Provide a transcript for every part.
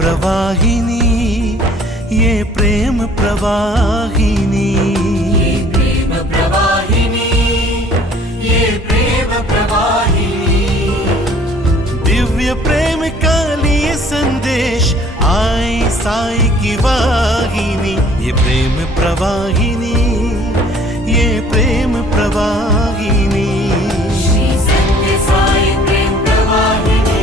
प्रवाहिनी, ये प्रेम प्रवाहिनी, ये प्रेम प्रवाहिनी, ये प्रेम प्रवाहिनी। दिव्य प्रेम का लिए संदेश आई साई की वाहिनी। ये प्रेम प्रवाहिनी, ये प्रेम प्रवाहिनी। श्री सत्य साई प्रेम प्रवाहिनी।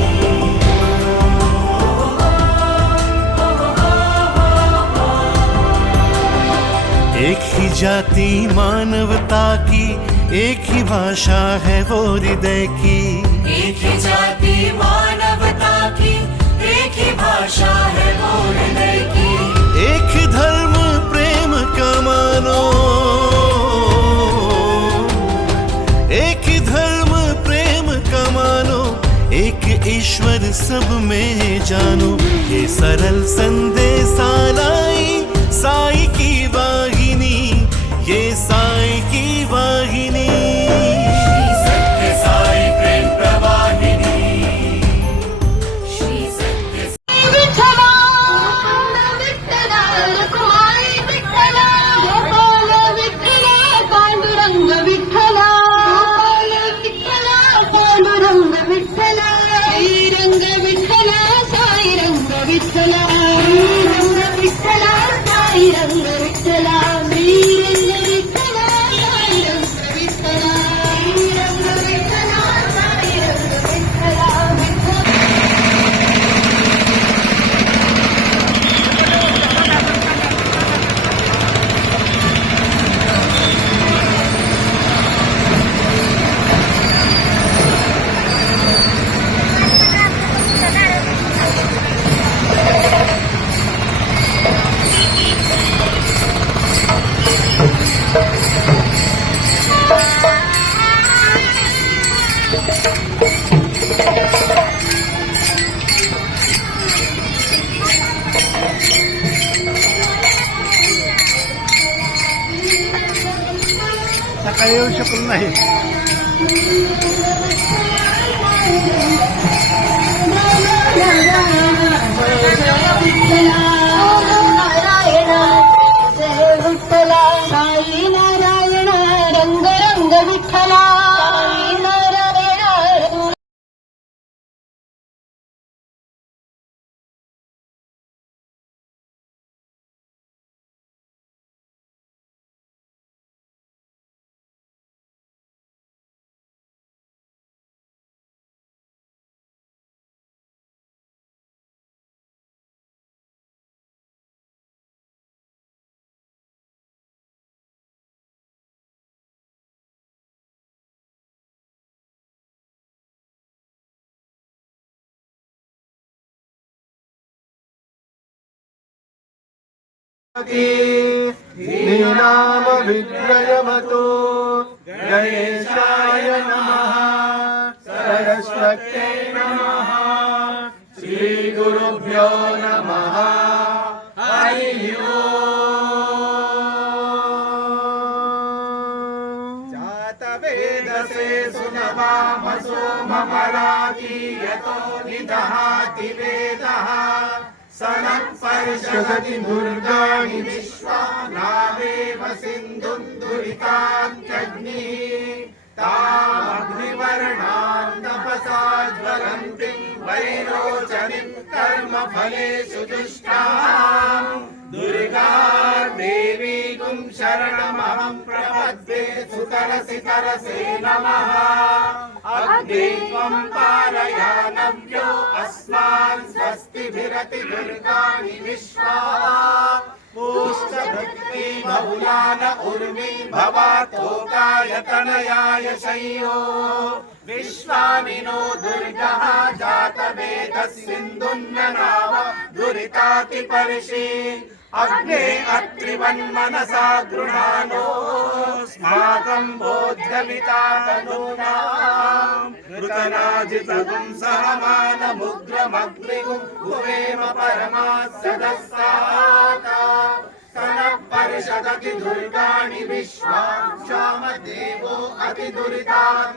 एक ही जाति मानवता की, एक ही भाषा है वो हृदय की। एक ही जाति मानवता की, एक ही भाषा है वो हृदय की। एक ही धर्म प्रेम का मानो, एक ही धर्म प्रेम का मानो, एक ईश्वर सब में जानो। ये सरल संदेश लाई साई की वाहिनी, ये साई की वाहिनी। श्री सत्य साई प्रेम प्रवाहिनी। श्री सत्य विठ्ठला विठ्ठला रुक्माई विठ्ठला गोपाल विठ्ठला पांडुरंग विठ्ठला गोपाल विठ्ठला पांडुरंग विठ्ठला श्रीरंग विठ्ठला साईरंग विठ्ठला श्रीरंग विठ्ठला साईरंग विठ्ठला श्रीरंग विठ्ठला साईरंग विठ्ठला श्रीरंग विठ्ठला साईरंग विठ्ठला विठ्ठला। सकाळी येऊ शकलो नाही। विठ्ठला साई नारायण रंग रंग विठ्ठला साई नारायण। नीनाम विग्रयवतो गणेशाय नमः, सरस्वत्यै नमः, श्री गुरुभ्यो नमः, हरि ओम। जातवेदसे सुनवामसो ममराति यतो निदहाति वेदः। सनः पर्षदति दुर्गाणि विश्वा नावेव सिन्धुं दुरितान्त्यग्निः। तामग्निवर्णां तपसा ज्वलन्तीं वैरोचनीं कर्मफलेषु दुष्टां। दुर्गा देवी गुं शरणमहं प्रपद्ये सुतरसि तरसे नमः। अग्ने त्वं पारयानव्यो अस्मान् स्वस्तिभिरति दुर्गाणि विश्वा। पूष्टभक्ति बहुलान उर्मी भवातोकायतनयाय शय्यो। विश्वामिनो दुर्गः जातवेदः सिन्धुन्ननाम दुरितातिपर्षि। अग्ने अत्रिवन्मनसा गृहाणोऽस्माकं बोध्यमिता तनूनाम्। ऋतनाजितगुं सहमानमुग्रमग्निगुं भुवेम परमासदस्ताता। सनः पर्षदति दुर्गाणि विश्वा। क्षामदेवो अतिदुरितान्त्यग्निः।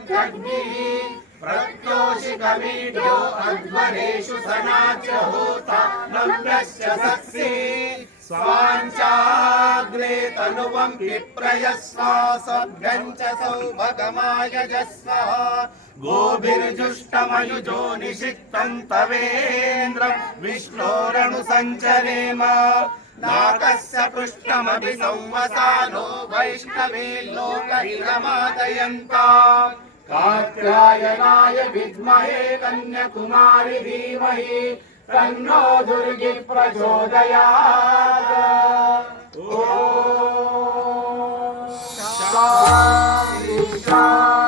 प्रत्योषिकमीढ्यो अध्वरेषु सनाच्य होता नम्यश्च सत्सि स्वाञ्चाग्रे तनुवं विप्रयस्वासभ्यं च सौभगमायजस्व गोभिर्जुष्टमयुजो निषिक्तं तवेन्द्रं विष्णोरनुसञ्चरेम नाकस्य पृष्ठमभि संवसानो वैष्णवे लोकहितमादयन्ताम् कात्यायनाय विद्महे कन्याकुमारी धीमहि तन्नो दुर्गी प्रचोदयात् ॐ शान्ति शान्ति